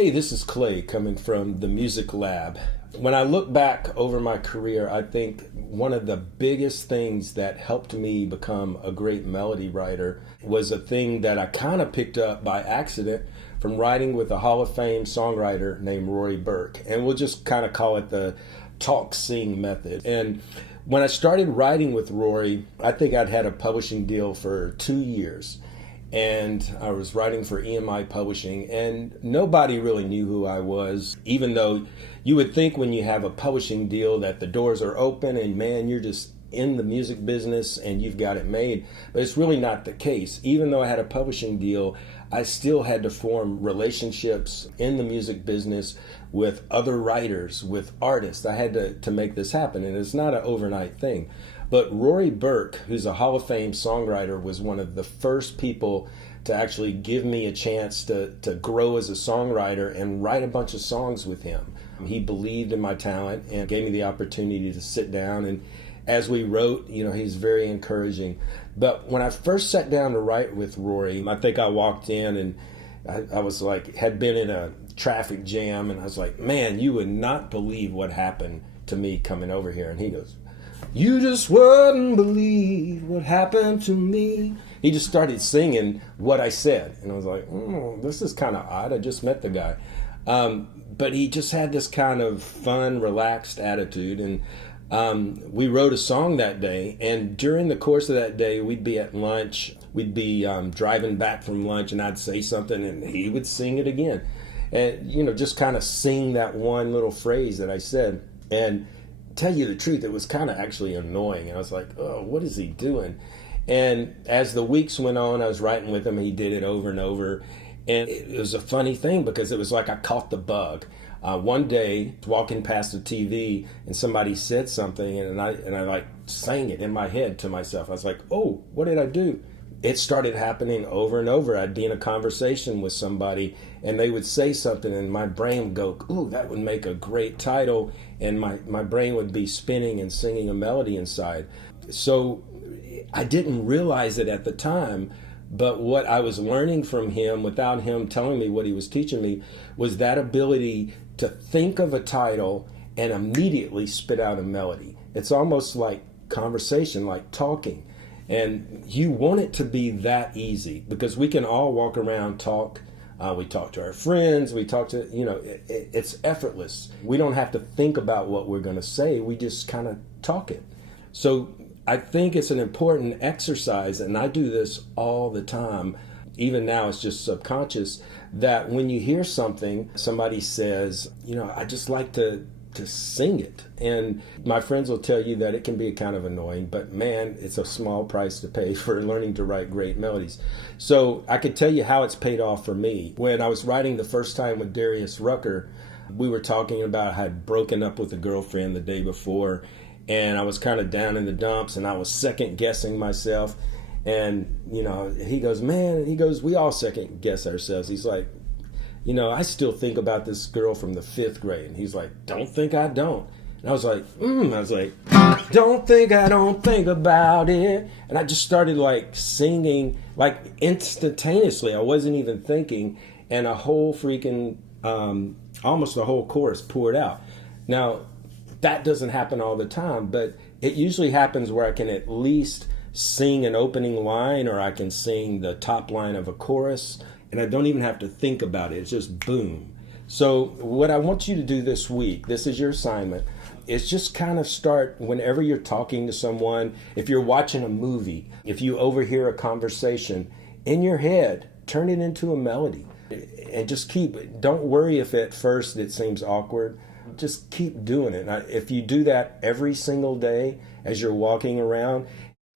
Hey, this is Clay coming from the Music Lab. When I look back over my career, I think one of the biggest things that helped me become a great melody writer was a thing that I kind of picked up by accident from writing with a Hall of Fame songwriter named Rory Burke. And we'll just kind of call it the talk-sing method. And when I started writing with Rory, I think I'd had a publishing deal for 2 years. And I was writing for EMI Publishing, and nobody really knew who I was, even though you would think when you have a publishing deal that the doors are open and man, you're just in the music business and you've got it made. But it's really not the case. Even though I had a publishing deal, I still had to form relationships in the music business with other writers, with artists. I had to make this happen, and it's not an overnight thing. But Rory Burke, who's a Hall of Fame songwriter, was one of the first people to actually give me a chance to grow as a songwriter and write a bunch of songs with him. He believed in my talent and gave me the opportunity to sit down. And as we wrote, he's very encouraging. But when I first sat down to write with Rory, I think I walked in and I was like, had been in a traffic jam, and I was like, man, you would not believe what happened to me coming over here. And he goes, "You just wouldn't believe what happened to me." He just started singing what I said. And I was like, this is kind of odd. I just met the guy. But he just had this kind of fun, relaxed attitude. And we wrote a song that day. And during the course of that day, we'd be at lunch. We'd be driving back from lunch, and I'd say something, and he would sing it again. And, just kind of sing that one little phrase that I said. And tell you the truth, it was kind of actually annoying. And I was like, oh, what is he doing? And as the weeks went on, I was writing with him. He did it over and over. And it was a funny thing because it was like I caught the bug. One day, walking past the TV, and somebody said something, and I like sang it in my head to myself. I was like, oh, what did I do? It started happening over and over. I'd be in a conversation with somebody, and they would say something, and my brain would go, ooh, that would make a great title, and my brain would be spinning and singing a melody inside. So I didn't realize it at the time, but what I was learning from him, without him telling me what he was teaching me, was that ability to think of a title and immediately spit out a melody. It's almost like conversation, like talking. And you want it to be that easy, because we can all walk around, talk. We talk to our friends. We talk to, it's effortless. We don't have to think about what we're going to say. We just kind of talk it. So I think it's an important exercise, and I do this all the time. Even now, it's just subconscious, that when you hear something, somebody says, I just like to sing it. And my friends will tell you that it can be kind of annoying, but man, it's a small price to pay for learning to write great melodies. So I could tell you how it's paid off for me. When I was writing the first time with Darius Rucker, we were talking about how I'd broken up with a girlfriend the day before, and I was kind of down in the dumps, and I was second guessing myself. And, he goes, we all second guess ourselves. He's like, I still think about this girl from the 5th grade. And he's like, don't think I don't. And I was like, don't think I don't think about it. And I just started singing instantaneously. I wasn't even thinking. And a whole freaking, almost the whole chorus poured out. Now, that doesn't happen all the time, but it usually happens where I can at least sing an opening line, or I can sing the top line of a chorus, and I don't even have to think about it. It's just boom. So what I want you to do this week, this is your assignment, is just kind of start whenever you're talking to someone. If you're watching a movie, if you overhear a conversation, in your head, turn it into a melody. And just don't worry if at first it seems awkward. Just keep doing it. If you do that every single day as you're walking around,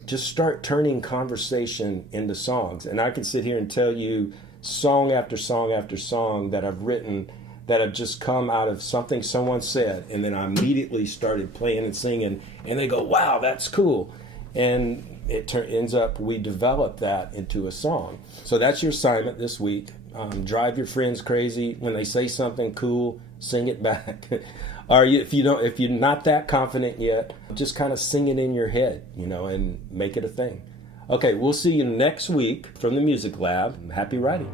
just start turning conversation into songs. And I can sit here and tell you song after song after song that I've written that have just come out of something someone said, and then I immediately started playing and singing, and they go, wow, that's cool. And it ends up, we develop that into a song. So that's your assignment this week. Drive your friends crazy. When they say something cool, sing it back. Or if you're not that confident yet, just kind of sing it in your head, and make it a thing. Okay, we'll see you next week from the Music Lab. Happy writing.